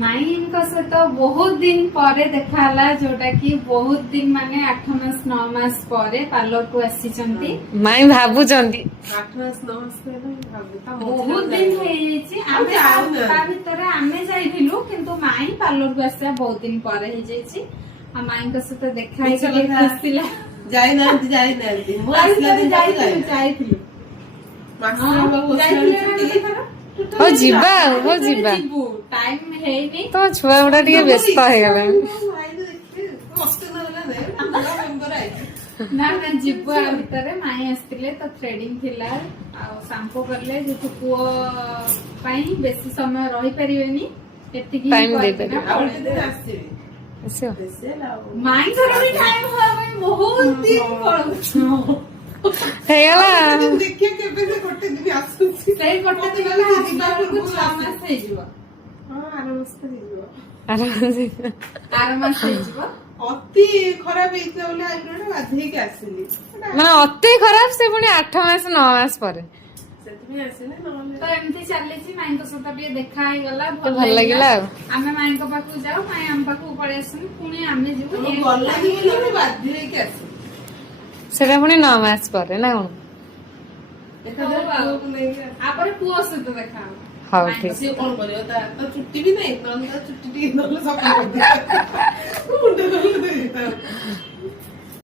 ମାଇଙ୍କ ସହିତ ବହୁତ ଦିନ ପରେ ଦେଖା ହେଲା, ଯୋଉଟା କି ବହୁତ ଦିନ ମାନେ 8 ମାସ 9 ମାସ ପରେ ପାର୍ଲରକୁ ଆସିଛନ୍ତି। ମାଇଁ ଭାବୁଛନ୍ତି 8 ମାସ 9 ମାସ ବହୁତ ଦିନ ହେଇଯାଇଛି। ଆମେ ତା ଭିତରେ ଆମେ ଯାଇଥିଲୁ, କିନ୍ତୁ ମାଇଁ ପାର୍ଲରକୁ ଆସିବା ବହୁତ ଦିନ ପରେ ହେଇଯାଇଛି। ଆଉ ମାଇଙ୍କ ସହିତ ଦେଖା ହେଇକି ଖୁସି ଯାଇନାହାନ୍ତି ଯାଇଥିଲୁ ହଉ ଯିବା ଆଉ, ହଉ ଯିବା। ଟାଇମ ହେଇନି ତ ଛୁଆ ଗୁଡା ଟିକେ ବ୍ୟସ୍ତ ହେଇଗଲାଣି। ନା ନା ଯିବୁ ଆ ଭିତରେ। ମାଇଁ ଆସିଥିଲେ ତ ଥ୍ରେଡିଂ ଥିଲା ଆଉ ସାମ୍ପୁ କଲେ, ଯେହେତୁ ପୁଅ ପାଇଁ ବେଶୀ ସମୟ ରହିପାରିବେନି, ଏତିକି ମାଇଙ୍କର ବି ଟାଇମ ହବା ପାଇଁ ବହୁତ ଦିନ ପଳଉଛି। ହେଇଗଲା ଦେଖିବା କେବେ ସେ ଗୋଟେ ଦିନ ଆସୁଛି। ସେଇ ଗୋଟେ ଦିନ ଆସିଲା ବେଳକୁ 6 ମାସ ହେଇଯିବ। ଆର ମାସ ହେଇଯିବ। ଆର ମାସ ହେଇଯିବ। ଅତି ଖରାପ ହେଇଥିଲା ବୋଲି ଆଇବ୍ରୋ ବାଧେଇକି ଆସିଲି। ମାନେ ଅତି ଖରାପ, ସେ ପୁଣି 8 ମାସ 9 ମାସ ପରେ। ସେଥିପାଇଁ ଆସିଲି, ନହେଲେ ତ ଏମିତି ଚାଲିଛି। ମାଇଙ୍କ ସହିତ ଟିକେ ଦେଖା ହେଇଗଲା, ଭଲ ଲାଗିଲା ଆଉ। ଆମେ ମାଇଙ୍କ ପାଖକୁ ଯାଉ, ମାଇଁ ଆମ ପାଖକୁ ପଳେଇ ଆସନ୍ତି, ପୁଣି ଆମେ ଯିବୁ। ବାଧ୍ୟ ହେଇକି ଆସିଲି। ସେଟା ପୁଣି 9 ମାସ ପରେ ନା କଣ? ତାପରେ ପୁଅ ସହିତ ଦେଖା ହବ। ହଉ ଠିକ। ସିଏ କଣ କରିବ, ତାର ତ ଚୁଟି ବି ନାହିଁ, ନହେଲେ ତା ଚୁଟି ଟିକେ ନହେଲେ ସଫା କରିଦିଅ।